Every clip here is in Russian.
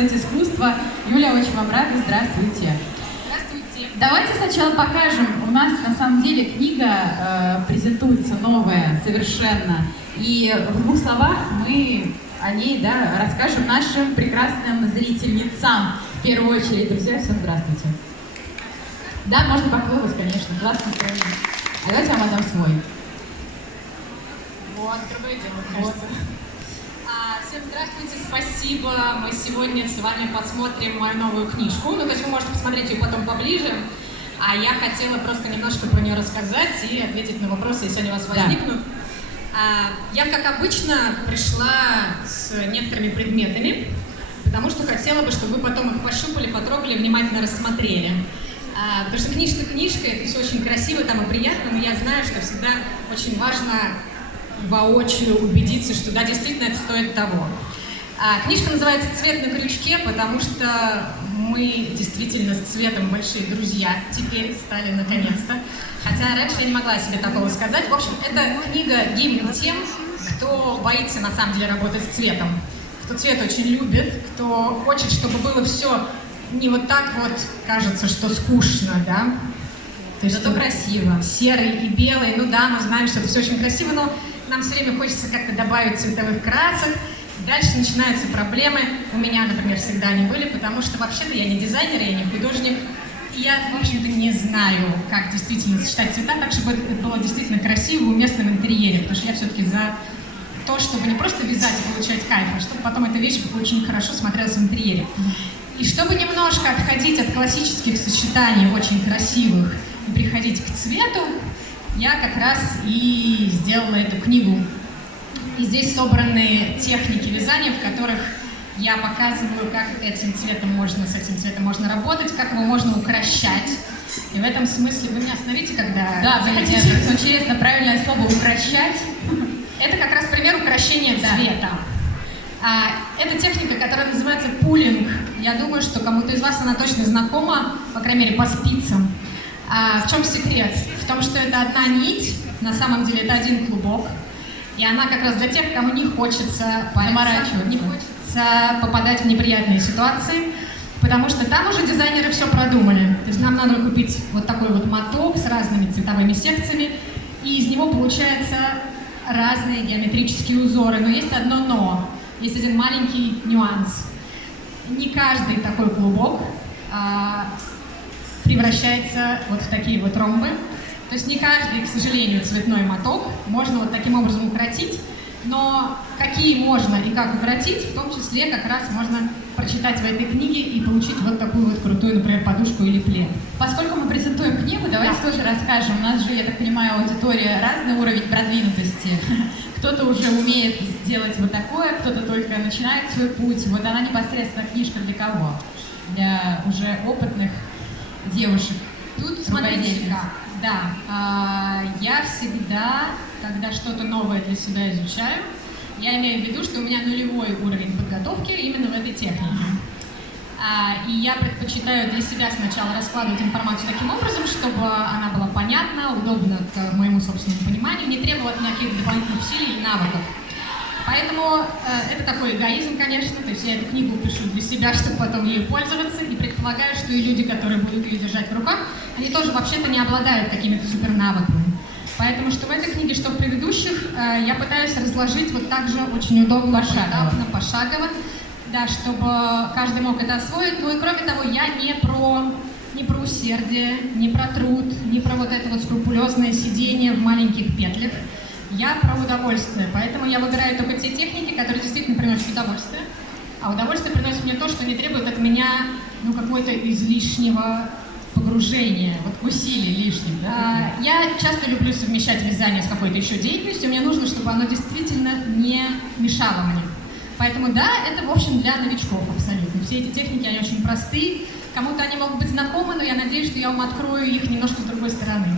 «Праздновать искусство». Юля, очень вам рада. Здравствуйте. Здравствуйте. Давайте сначала покажем. У нас на самом деле книга презентуется новая совершенно. И в двух словах мы о ней расскажем нашим прекрасным зрительницам. В первую очередь, друзья, всем здравствуйте. Да, можно похлопать, конечно. Классное настроение. А давайте я вам отдам свой. Вот, другое дело, кажется. Всем здравствуйте, спасибо. Мы сегодня с вами посмотрим мою новую книжку. Ну, то есть вы можете посмотреть ее потом поближе. А я хотела просто немножко про нее рассказать и ответить на вопросы, если они у вас возникнут. Я, как обычно, пришла с некоторыми предметами, потому что хотела бы, чтобы вы потом их пощупали, потрогали, внимательно рассмотрели. Потому что книжка книжкой, это все очень красиво там и приятно, но я знаю, что всегда очень важно воочию убедиться, что да, действительно это стоит того. Книжка называется «Цвет на крючке», потому что мы действительно с цветом большие друзья теперь стали наконец-то. Хотя раньше я не могла себе такого сказать. В общем, это книга гимн тем, кто боится на самом деле работать с цветом, кто цвет очень любит, кто хочет, чтобы было все не вот так вот, кажется, что скучно, да? То есть зато красиво. Серый и белый, ну да, мы знаем, что это все очень красиво, но нам все время хочется как-то добавить цветовых красок. Дальше начинаются проблемы. У меня, например, всегда они были, потому что вообще-то я не дизайнер, я не художник. И я, в общем-то, не знаю, как действительно сочетать цвета так, чтобы это было действительно красиво в уместном интерьере. Потому что я все-таки за то, чтобы не просто вязать и получать кайф, а чтобы потом эта вещь очень хорошо смотрелась в интерьере. И чтобы немножко отходить от классических сочетаний очень красивых и приходить к цвету, я как раз и сделала эту книгу. И здесь собраны техники вязания, в которых я показываю, как с этим цветом можно работать, как его можно укращать. И в этом смысле вы меня остановите, когда... Да, мне интересно, правильное слово «укращать». Это как раз пример укращения цвета. Это техника, которая называется пулинг. Я думаю, что кому-то из вас она точно знакома, по крайней мере, по спицам. В чем секрет? В том, что это одна нить, на самом деле это один клубок. И она как раз для тех, кому не хочется заморачиваться, не хочется попадать в неприятные ситуации, потому что там уже дизайнеры все продумали. То есть нам надо купить вот такой вот моток с разными цветовыми секциями, и из него получаются разные геометрические узоры. Но есть одно «но». Есть один маленький нюанс. Не каждый такой клубок превращается вот в такие вот ромбы. То есть не каждый, к сожалению, цветной моток можно вот таким образом укоротить, но какие можно и как укоротить, в том числе как раз можно прочитать в этой книге и получить вот такую вот крутую, например, подушку или плед. Поскольку мы презентуем книгу, давайте тоже расскажем. У нас же, я так понимаю, аудитория разный уровень продвинутости. Кто-то уже умеет сделать вот такое, кто-то только начинает свой путь. Вот она непосредственно книжка для кого? Для уже опытных девушек. Тут, смотрите, да, я всегда, когда что-то новое для себя изучаю, я имею в виду, что у меня нулевой уровень подготовки именно в этой технике. И я предпочитаю для себя сначала раскладывать информацию таким образом, чтобы она была понятна, удобна к моему собственному пониманию, не требовала от меня каких-то дополнительных усилий и навыков. Поэтому это такой эгоизм, конечно, то есть я эту книгу пишу для себя, чтобы потом ею пользоваться, и предполагаю, что и люди, которые будут ее держать в руках, они тоже вообще-то не обладают какими-то супернавыками. Поэтому что в этой книге, что в предыдущих, я пытаюсь разложить вот так же очень удобно, пошагово, да, чтобы каждый мог это освоить. Ну и кроме того, я не про усердие, не про труд, не про вот это вот скрупулезное сидение в маленьких петлях. Я про удовольствие, поэтому я выбираю только те техники, которые действительно приносят удовольствие. А удовольствие приносит мне то, что не требует от меня какого-то излишнего погружения, вот усилий лишних. Да? Я часто люблю совмещать вязание с какой-то еще деятельностью, мне нужно, чтобы оно действительно не мешало мне. Поэтому да, это, в общем, для новичков абсолютно. Все эти техники, они очень простые, кому-то они могут быть знакомы, но я надеюсь, что я вам открою их немножко с другой стороны.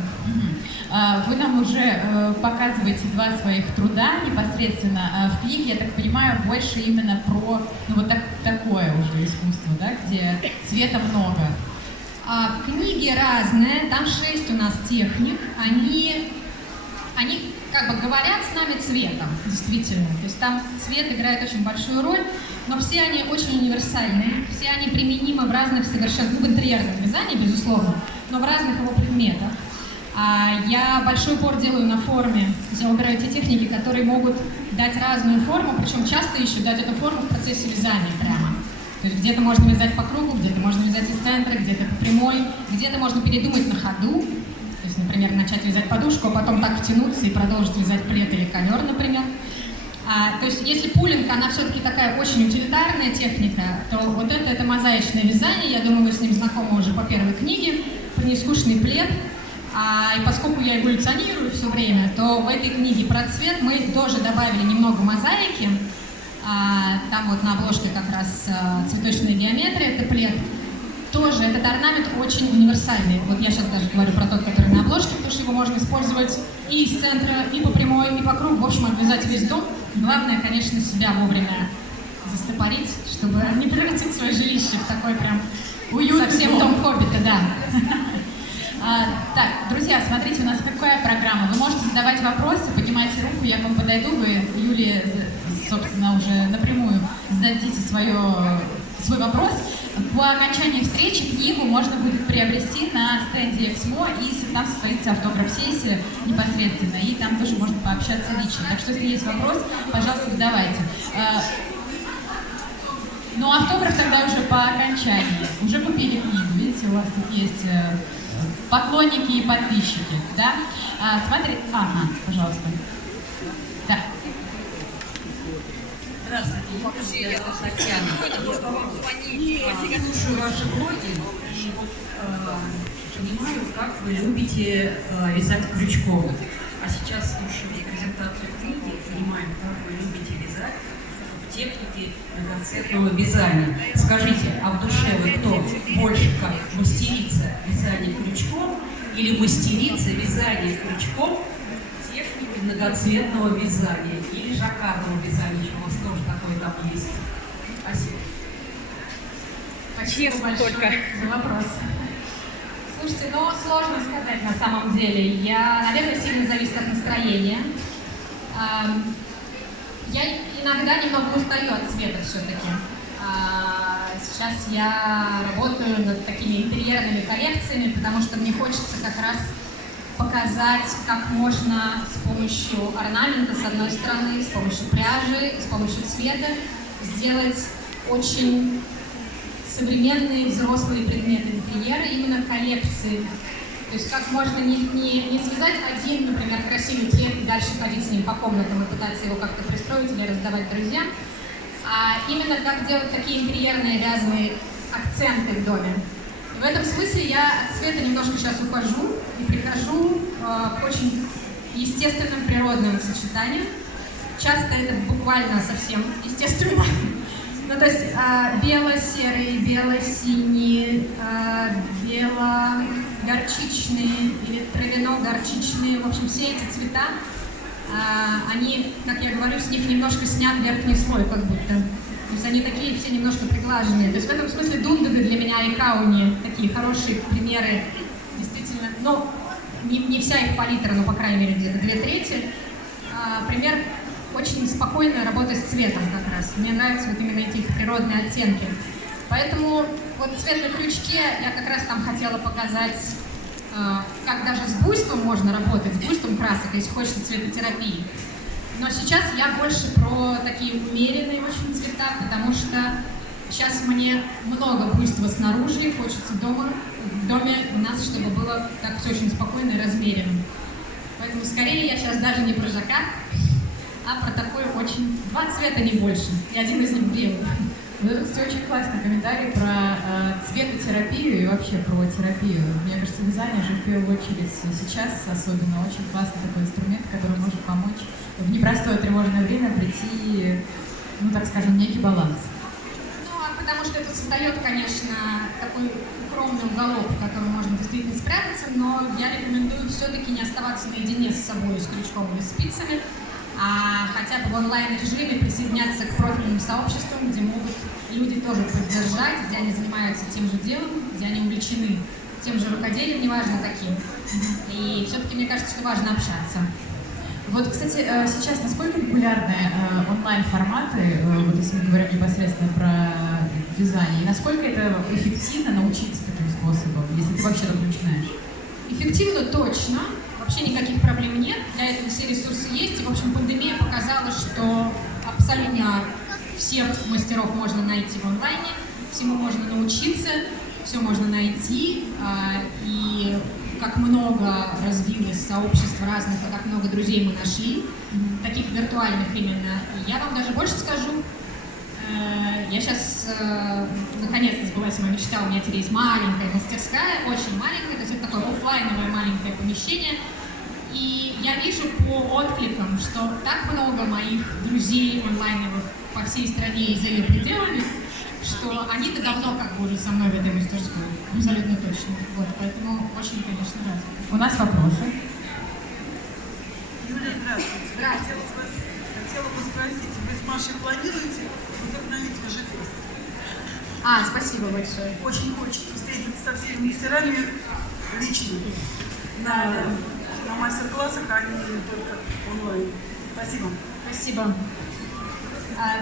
Вы нам уже показываете два своих труда непосредственно в книге, я так понимаю, больше именно про вот такое уже искусство, да, где цвета много. Книги разные, там 6 у нас техник, они как бы говорят с нами цветом, действительно. То есть там цвет играет очень большую роль, но все они очень универсальные, все они применимы в разных совершенно, в интерьерном вязании, безусловно, но в разных его предметах. Я большой упор делаю на форме, я выбираю те техники, которые могут дать разную форму, причем часто еще дать эту форму в процессе вязания прямо. То есть где-то можно вязать по кругу, где-то можно вязать из центра, где-то по прямой, где-то можно передумать на ходу. То есть, например, начать вязать подушку, а потом так втянуться и продолжить вязать плед или ковер, например. То есть если пулинг, она все-таки такая очень утилитарная техника, то вот это мозаичное вязание, я думаю, вы с ним знакомы уже по первой книге, про нескучный плед. И поскольку я эволюционирую все время, то в этой книге про цвет мы тоже добавили немного мозаики. Там вот на обложке как раз цветочная геометрия, это плед. Тоже этот орнамент очень универсальный. Вот я сейчас даже говорю про тот, который на обложке, потому что его можно использовать и из центра, и по прямой, и по кругу. В общем, обвязать весь дом. Главное, конечно, себя вовремя застопорить, чтобы не превратить свое жилище в такой прям уютный совсем дом хоббита, да. Так, друзья, смотрите, у нас какая программа. Вы можете задавать вопросы, поднимайте руку, я к вам подойду, вы Юлии, собственно, уже напрямую зададите свой вопрос. По окончании встречи книгу можно будет приобрести на стенде Эксмо, и там состоится автограф-сессия непосредственно, и там тоже можно пообщаться лично. Так что, если есть вопрос, пожалуйста, задавайте. Ну, автограф тогда уже по окончании. Уже купили книгу, видите, у вас тут есть поклонники и подписчики, да? Смотри, пожалуйста. Да. Здравствуйте, я Татьяна. Я слушаю ваши блоги и понимаю, как вы любите вязать крючком. А сейчас, слушая презентацию книги, понимаем, как вы любите вязать техники многоцветного вязания. Скажите, а в душе вы кто? Больше как мастерица вязания крючком или мастерица вязания крючком техники многоцветного вязания или жаккардного вязания? У вас тоже такое там есть. Спасибо. Спасибо большое за вопрос. Слушайте, сложно сказать на самом деле. Наверное, сильно зависит от настроения. Я иногда немного устаю от цвета все-таки. Сейчас я работаю над такими интерьерными коллекциями, потому что мне хочется как раз показать, как можно с помощью орнамента, с одной стороны, с помощью пряжи, с помощью цвета сделать очень современные взрослые предметы интерьера, именно коллекции. То есть как можно не связать один, например, красивый цвет и дальше ходить с ним по комнатам и пытаться его как-то пристроить или раздавать друзьям, а именно как делать такие интерьерные вязаные акценты в доме. И в этом смысле я от цвета немножко сейчас ухожу и прихожу к очень естественным природным сочетаниям. Часто это буквально совсем естественно. Ну, то есть бело-серый, бело-синий, бело-горчичные или травяно-горчичные, в общем, все эти цвета, они, как я говорю, с них немножко снят верхний слой, как будто. То есть они такие все немножко приглаженные. То есть в этом смысле дундады для меня и кауни такие хорошие примеры, действительно, не вся их палитра, но, по крайней мере, где-то 2/3. Пример очень спокойная работа с цветом как раз. Мне нравятся вот именно эти природные оттенки. Поэтому вот цвет на крючке я как раз там хотела показать, как даже с буйством можно работать, с буйством красок, если хочется цветотерапии. Но сейчас я больше про такие умеренные очень цвета, потому что сейчас мне много буйства снаружи, и хочется в доме у нас, чтобы было так все очень спокойно и размеренно. Поэтому скорее я сейчас даже не про жаккард, а про такой очень... 2 цвета, не больше, и один из них белый. Вы все очень классный комментарий про цветотерапию и вообще про терапию. Мне кажется, вязание же в первую очередь сейчас особенно очень классный такой инструмент, который может помочь в непростое тревожное время прийти, так скажем, некий баланс. Потому что это создает, конечно, такой укромный уголок, в котором можно действительно спрятаться, но я рекомендую все-таки не оставаться наедине с собой, с крючком или спицами, а хотя бы в онлайн-режиме присоединяться к профильным сообществам, где могут люди тоже поддержать, где они занимаются тем же делом, где они увлечены тем же рукоделием, неважно каким. И все-таки мне кажется, что важно общаться. Вот, кстати, сейчас насколько популярны онлайн-форматы, вот если мы говорим непосредственно про вязание, и насколько это эффективно научиться таким способом, если ты вообще только начинаешь? Эффективно точно, вообще никаких проблем нет, для этого все ресурсы есть, и, в общем, пандемия показала, что абсолютно всех мастеров можно найти в онлайне, всему можно научиться, все можно найти, и как много развилось сообщество разных, и как много друзей мы нашли, таких виртуальных именно. И я вам даже больше скажу, я сейчас, наконец-то сбылась моя мечта, у меня теперь есть маленькая мастерская, очень маленькая, то есть это такое офлайновое маленькое помещение. И я вижу по откликам, что так много моих друзей онлайновых по всей стране и за ее пределами, что они-то давно как бы уже со мной в этой мастерской, абсолютно точно. Вот, поэтому очень, конечно, рада. У нас вопросы. Юлия, здравствуйте. Здравствуйте. Хотела бы спросить, вы с Машей планируете возобновить Вяжефест? Спасибо большое. Очень хочется встретиться со всеми мастерами лично. На мастер-классах, а не только онлайн. Спасибо. Спасибо.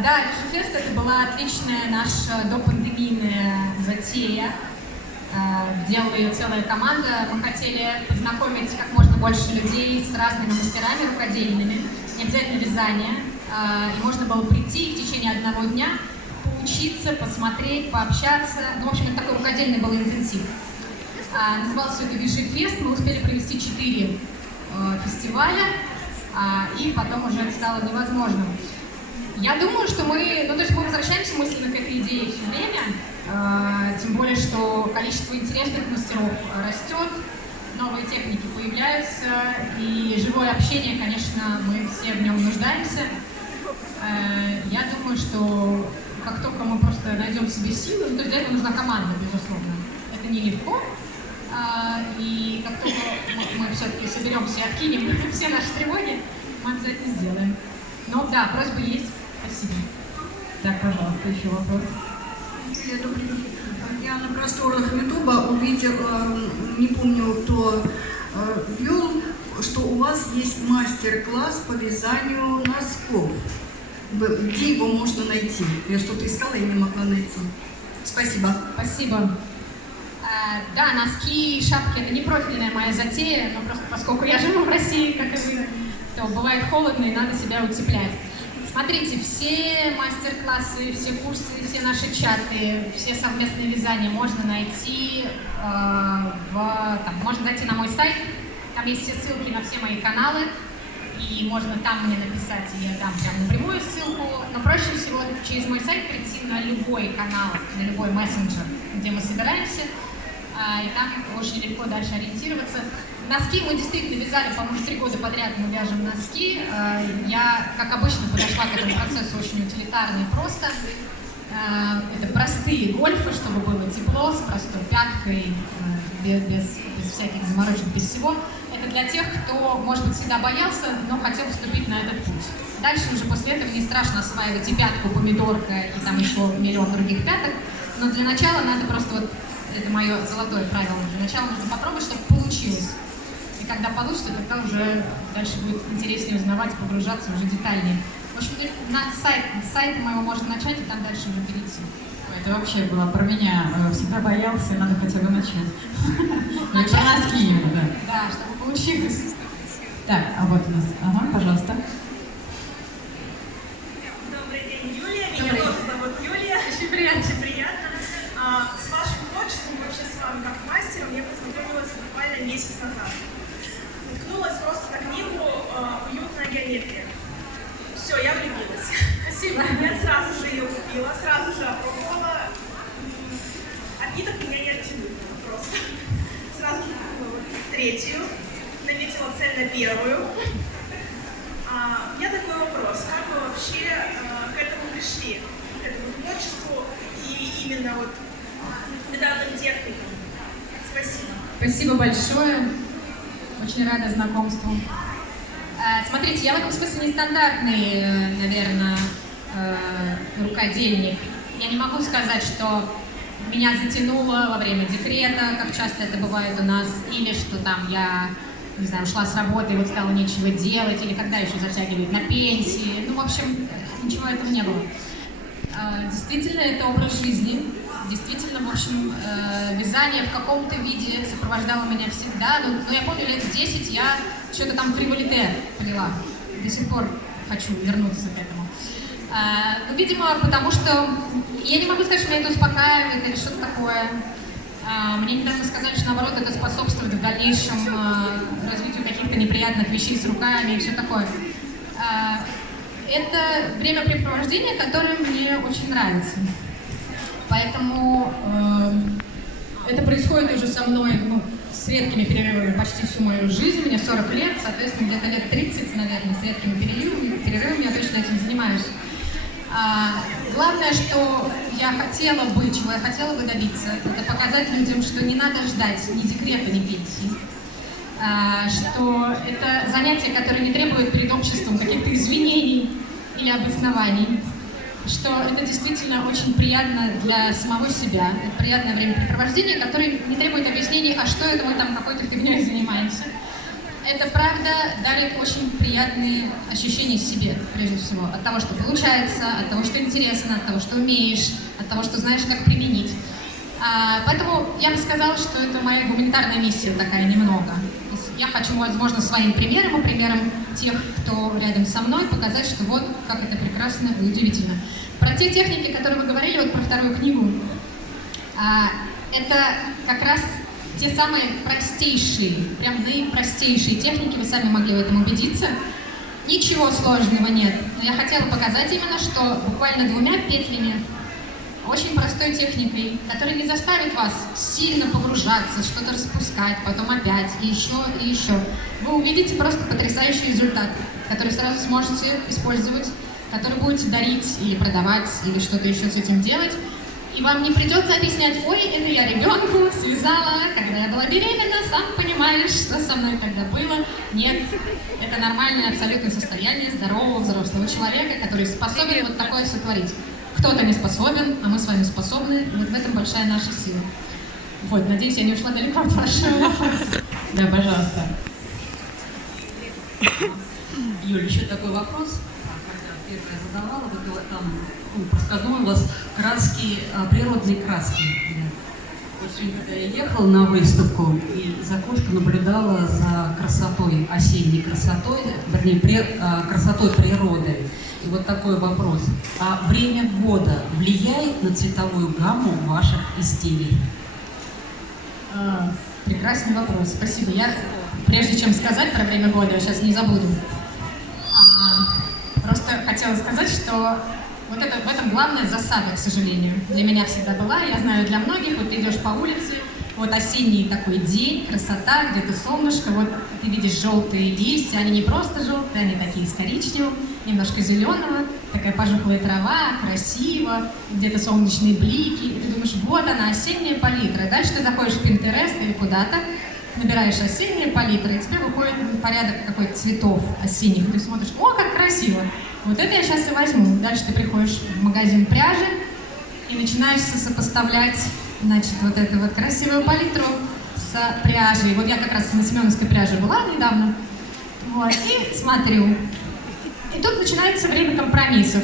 Да, Вяжефест это была отличная наша допандемийная затея. Делала ее целая команда. Мы хотели познакомить как можно больше людей с разными мастерами рукодельными, не обязательно вязание. И можно было прийти в течение одного дня, поучиться, посмотреть, пообщаться. Ну, в общем, это такой рукодельный был интенсив. Назывался это Вяжефест. Мы успели провести 4 фестиваля, и потом уже это стало невозможным. Я думаю, что мы возвращаемся мысленно к этой идее все время, тем более, что количество интересных мастеров растет, новые техники появляются, и живое общение, конечно, мы все в нем нуждаемся. Я думаю, что как только мы просто найдем в себе силы, то есть для этого нужна команда, безусловно. Это нелегко, и как только мы все-таки соберемся и откинем все наши тревоги, мы обязательно сделаем. Но да, просьба есть. Спасибо. Так, пожалуйста, еще вопрос. Юлия, добрый день. Я на просторах Ютуба увидела, не помню, кто вел, что у вас есть мастер-класс по вязанию носков. Где его можно найти? Я что-то искала и не могла найти. Спасибо. Спасибо. Да, носки и шапки – это не профильная моя затея, но просто поскольку я живу в России, как и вы, то бывает холодно и надо себя утеплять. Смотрите, все мастер-классы, все курсы, все наши чаты, все совместные вязания можно найти, можно зайти на мой сайт, там есть все ссылки на все мои каналы, и можно там мне написать, и я дам прям напрямую ссылку, но проще всего через мой сайт прийти на любой канал, на любой мессенджер, где мы собираемся, и там очень легко дальше ориентироваться. Носки мы действительно вязали, по-моему, 3 года подряд мы вяжем носки. Я, как обычно, подошла к этому процессу очень утилитарно и просто. Это простые гольфы, чтобы было тепло, с простой пяткой, без всяких заморочек, без всего. Это для тех, кто, может быть, всегда боялся, но хотел вступить на этот путь. Дальше уже после этого не страшно осваивать и пятку, помидорка, и там еще миллион других пяток. Но для начала надо просто, вот это мое золотое правило, для начала нужно попробовать, чтобы получилось. И когда получится, тогда уже дальше будет интереснее узнавать, погружаться уже детальнее. В общем, на сайт моего можно начать, и там дальше уже перейти. Это вообще было про меня. Всегда боялся, надо хотя бы начать. Ну, про носки именно, да. Да, чтобы получилось. Так, а вот у нас. Ага, пожалуйста. Добрый день, Юлия. Меня тоже зовут Юлия. Очень приятно. С вашим творчеством, вообще с вами как мастером, я познакомилась буквально месяц назад. Наткнулась просто на книгу «Уютная геометрия». Все, я влюбилась. Спасибо. Я сразу же ее купила, сразу же опробовала. От ниток меня не оттянули просто. Сразу же купила 3-ю, наметила цель на 1-ю. У меня такой вопрос. Как вы вообще к этому пришли? К этому творчеству и именно вот данным техникам? Спасибо. Спасибо большое. Очень рада знакомству. Смотрите, я в этом смысле нестандартный, наверное, рукодельник. Я не могу сказать, что меня затянуло во время декрета, как часто это бывает у нас, или что там я не знаю, ушла с работы, и вот стало нечего делать, или когда еще затягивает на пенсии. Ну, в общем, ничего этого не было. Действительно, это образ жизни. Действительно, в общем, вязание в каком-то виде сопровождало меня всегда. Но я помню, лет 10 я что-то там фриволите поняла. До сих пор хочу вернуться к этому. Ну, видимо, потому что я не могу сказать, что меня это успокаивает или что-то такое. Мне недавно сказали, что наоборот это способствует в дальнейшем развитию каких-то неприятных вещей с руками и все такое. Это времяпрепровождение, которое мне очень нравится. Поэтому это происходит уже со мной с редкими перерывами почти всю мою жизнь. Мне 40 лет, соответственно, где-то лет 30, наверное, с редкими перерывами я точно этим занимаюсь. Главное, что я хотела бы, чего я хотела бы добиться, это показать людям, что не надо ждать ни декрета, ни пенсии. Что это занятие, которое не требует перед обществом каких-то извинений или обоснований. Что это действительно очень приятно для самого себя. Это приятное времяпрепровождение, которое не требует объяснений, а что это мы там какой-то фигней занимаемся. Это, правда, дарит очень приятные ощущения себе, прежде всего. От того, что получается, от того, что интересно, от того, что умеешь, от того, что знаешь, как применить. Поэтому я бы сказала, что это моя гуманитарная миссия такая немного. Я хочу, возможно, своим примером и примером тех, кто рядом со мной, показать, что вот как это прекрасно и удивительно. Про те техники, которые вы говорили, вот про вторую книгу, это как раз те самые простейшие, прям наипростейшие техники, вы сами могли в этом убедиться. Ничего сложного нет, но я хотела показать именно, что буквально 2 петлями, очень простой техникой, которая не заставит вас сильно погружаться, что-то распускать, потом опять, и еще. Вы увидите просто потрясающий результат, который сразу сможете использовать, который будете дарить или продавать, или что-то еще с этим делать. И вам не придется объяснять: ой, это я ребенку связала, когда я была беременна, сам понимаешь, что со мной тогда было. Нет, это нормальное абсолютное состояние здорового взрослого человека, который способен вот такое сотворить. Кто-то не способен, а мы с вами способны. Вот в этом большая наша сила. Вот, надеюсь, я не ушла далеко от вашего вопроса. Да, пожалуйста. Юль, еще такой вопрос. Когда первая задавала, вы там проскользнули краски, природные краски. Вот сегодня, когда я ехала на выставку и из окошка наблюдала за красотой, осенней красотой, вернее, красотой природы. И вот такой вопрос. А время года влияет на цветовую гамму ваших изделий? Прекрасный вопрос, спасибо. Я, прежде чем сказать про время года, я сейчас не забуду. Просто хотела сказать, что вот это, в этом главная засада, к сожалению. Для меня всегда была, я знаю, для многих. Вот ты идешь по улице, вот осенний такой день, красота, где-то солнышко, вот ты видишь желтые листья, они не просто желтые, они такие с коричневым, немножко зеленого, такая пожухлая трава, красиво, где-то солнечные блики, и ты думаешь, вот она, осенняя палитра. Дальше ты заходишь в Pinterest или куда-то, набираешь осенняя палитра, и тебе выходит порядок какой-то цветов осенних, и ты смотришь, о, как красиво, вот это я сейчас и возьму. Дальше ты приходишь в магазин пряжи и начинаешь сопоставлять, значит, вот эту вот красивую палитру с пряжей. Вот я как раз на Семеновской пряже была недавно, вот, и смотрю. И тут начинается время компромиссов.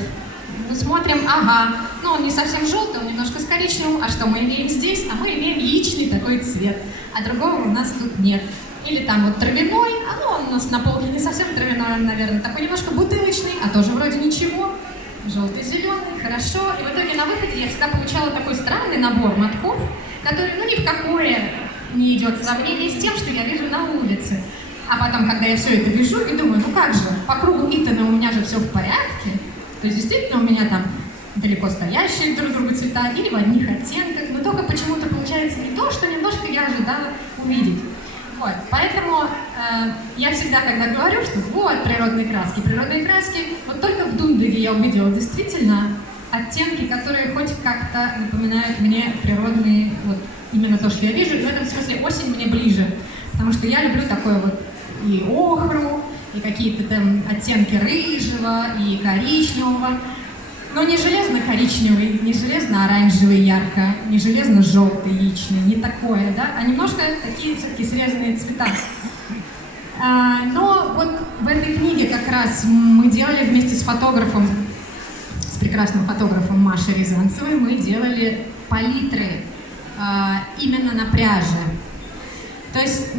Мы смотрим, ага, ну он не совсем желтый, он немножко с коричневым, а что мы имеем здесь? А мы имеем яичный такой цвет, а другого у нас тут нет. Или там вот травяной, а ну он у нас на полке не совсем травяной, наверное, такой немножко бутылочный, а тоже вроде ничего. Желтый-зеленый, хорошо. И в итоге на выходе я всегда получала такой странный набор мотков, который, ну, ни в какое не идет в сравнение с тем, что я вижу на улице. А потом, когда я все это вижу и думаю, ну как же, по кругу Итана у меня же все в порядке, то есть действительно у меня там далеко стоящие друг другу цвета или в одних оттенках, но только почему-то получается не то, что немножко я ожидала увидеть. Вот, поэтому я всегда, когда говорю, что вот природные краски, вот только в Дундеге я увидела действительно оттенки, которые хоть как-то напоминают мне природные, вот именно то, что я вижу, и в этом смысле осень мне ближе, потому что я люблю такое вот и охру, и какие-то там оттенки рыжего, и коричневого, но не железно-коричневый, не железно-оранжевый ярко, не железно-желтый яичный, не такое, да, а немножко такие все-таки срезанные цвета. Но вот в этой книге как раз мы делали вместе с фотографом, с прекрасным фотографом Машей Рязанцевой, мы делали палитры именно на пляже. То есть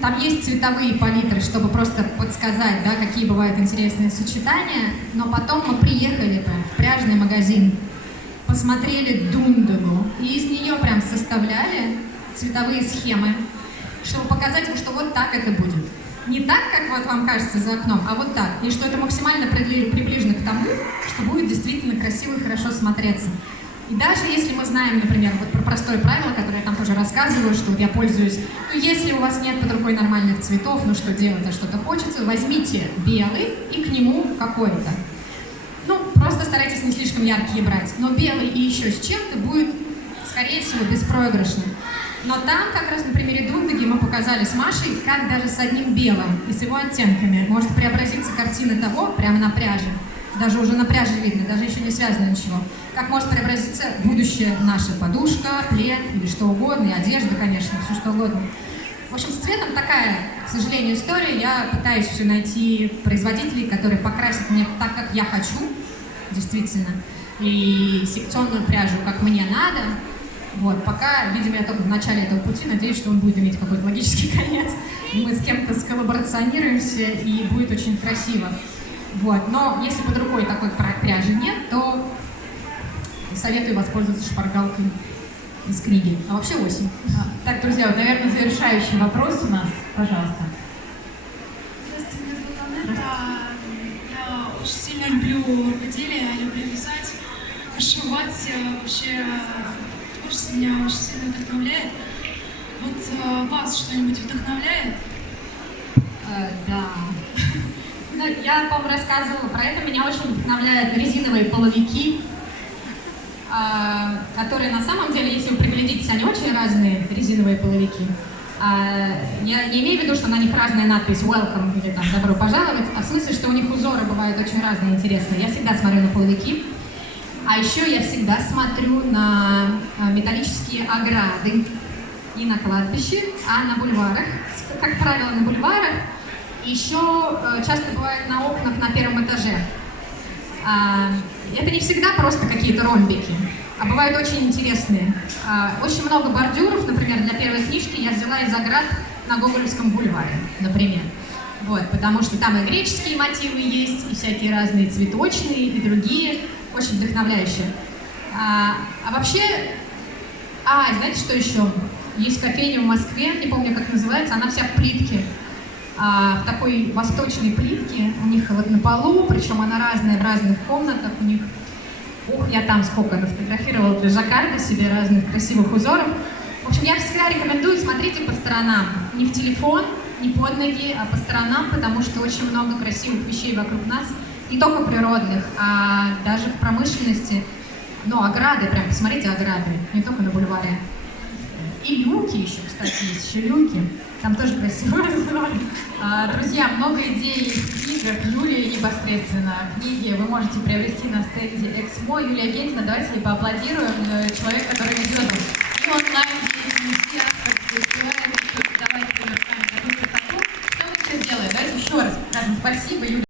там есть цветовые палитры, чтобы просто подсказать, да, какие бывают интересные сочетания, но потом мы приехали прям в пляжный магазин, посмотрели дундугу и из нее прям составляли цветовые схемы, чтобы показать, что вот так это будет. Не так, как вот вам кажется за окном, а вот так. И что это максимально приближено к тому, что будет действительно красиво и хорошо смотреться. И даже если мы знаем, например, вот про простое правило, которое я там тоже рассказываю, что вот я пользуюсь, ну, если у вас нет под рукой нормальных цветов, ну что делать, а что-то хочется, возьмите белый и к нему какой-то. Ну, просто старайтесь не слишком яркие брать, но белый и еще с чем-то будет, скорее всего, беспроигрышным. Но там, как раз на примере дундуги, мы показали с Машей, как даже с одним белым и с его оттенками может преобразиться картина того прямо на пляже. Даже уже на пляже видно, даже еще не связано ничего. Как может преобразиться будущее наша подушка, плед или что угодно, и одежда, конечно, все что угодно. В общем, с цветом такая, к сожалению, история. Я пытаюсь все найти производителей, которые покрасят мне так, как я хочу, действительно, и секционную пряжу, как мне надо. Вот, пока, видимо, я только в начале этого пути, надеюсь, что он будет иметь какой-то логический конец. Мы с кем-то сколлаборационируемся, и будет очень красиво. Вот, но если под рукой такой пряжи нет, то советую воспользоваться шпаргалкой из книги. А вообще осень. Так, друзья, вот, наверное, завершающий вопрос у нас. Пожалуйста. Здравствуйте, меня зовут Анетта. Я очень сильно люблю рукоделие, люблю вязать, вышивать. Вообще творчество меня очень сильно вдохновляет. Вот вас что-нибудь вдохновляет? Да. Ну, я, по-моему, рассказывала про это. Меня очень вдохновляют резиновые половики, которые на самом деле, если вы приглядитесь, они очень разные, резиновые половики. Я не имею в виду, что на них разная надпись «Welcome» или там «Добро пожаловать», а в смысле, что у них узоры бывают очень разные, интересные. Я всегда смотрю на половики. А еще я всегда смотрю на металлические ограды. Не на кладбище, а на бульварах. Как правило, на бульварах. Еще часто бывает на окнах на первом этаже. Это не всегда просто какие-то ромбики, а бывают очень интересные. Очень много бордюров, например, для первой книжки я взяла из оград на Гоголевском бульваре, например. Вот, потому что там и греческие мотивы есть, и всякие разные цветочные, и другие, очень вдохновляющие. Вообще, знаете, что еще? Есть кофейня в Москве, не помню, как называется, она вся в плитке. В такой восточной плитке, у них вот на полу, причем она разная в разных комнатах, у них, я там сколько нафотографировала для жаккарда себе разных красивых узоров. В общем, я всегда рекомендую, смотрите по сторонам, не в телефон, не под ноги, а по сторонам, потому что очень много красивых вещей вокруг нас, не только природных, а даже в промышленности. Ну, ограды, прям посмотрите ограды, не только на бульваре. И люки еще, кстати, есть еще люки. Там тоже красиво. Друзья, много идей в книгах Юлии непосредственно. Книги вы можете приобрести на стенде Эксмо. Юлия Гензина, давайте ей поаплодируем. Человек, который ведет и онлайн-деятельность, и авторскую, давайте руками такую красоту. Что он сейчас делает? Давайте еще раз скажем спасибо, Юлия.